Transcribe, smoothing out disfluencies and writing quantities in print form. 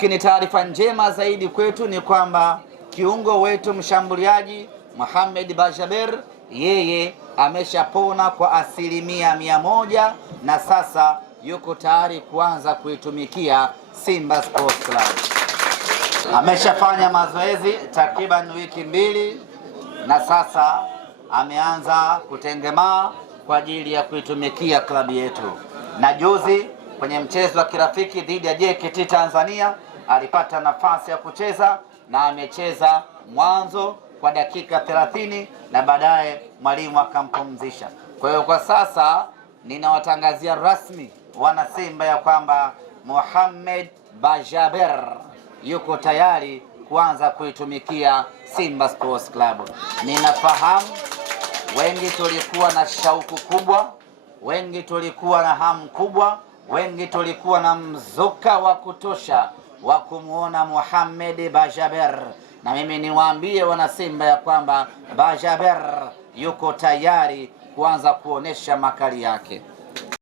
Lakini taarifa njema zaidi kwetu ni kwamba kiungo wetu mshambuliaji Mohamed Bajaber yeye ameshapona kwa 100% na sasa yuko tayari kuanza kuitumikia Simba Sports Club. Ameshafanya mazoezi takriban wiki 2 na sasa ameanza kutengemaa kwa ajili ya kuitumikia klabu yetu. Na juzi kwenye mchezo wa kirafiki dhidi ya JKT Tanzania alipata nafasi ya kucheza na amecheza mwanzo kwa dakika 30 na baadaye mwalimu akampumzisha. Kwa hiyo kwa sasa ninawatangazia rasmi wana Simba ya kwamba Mohamed Bajaber yuko tayari kuanza kuitumikia Simba Sports Club. Ninafahamu wengi tulikuwa na shauku kubwa, wengi tulikuwa na hamu kubwa, wengi tulikuwa na mzuka wa kutosha wa kumuona Mohamed Bajaber, na mimi niwaambie wana Simba ya kwamba Bajaber yuko tayari kuanza kuonesha makali yake.